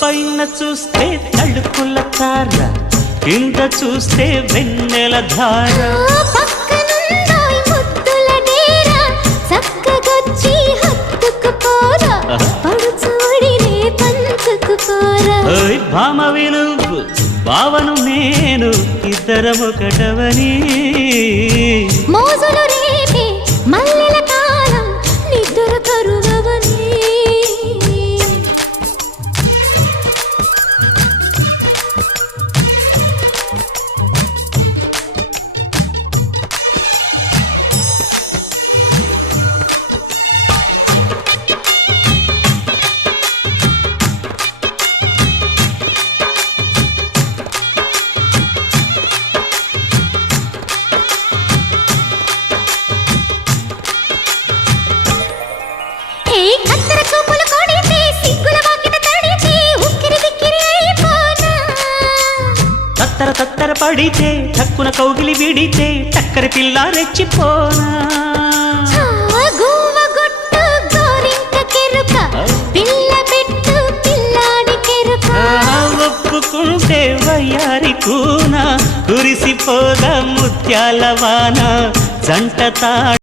పైన చూస్తే తడుకుల తార, కింద చూస్తే వెన్నెల ధార. భామవి నువ్వు భావను నేను ఇద్దరము ఒకటవని మోజులు రేపే మల్లెల కాలం నిద్ర కరువవని. తత్తర తత్తర పడితే చక్కున కౌగిలి విడితే చక్కరి పిల్ల రెచ్చిపోనా. ఒప్పుకుంటే వయ్యారి కూన కురిసిపోదా ముత్యాల వాన జంట తా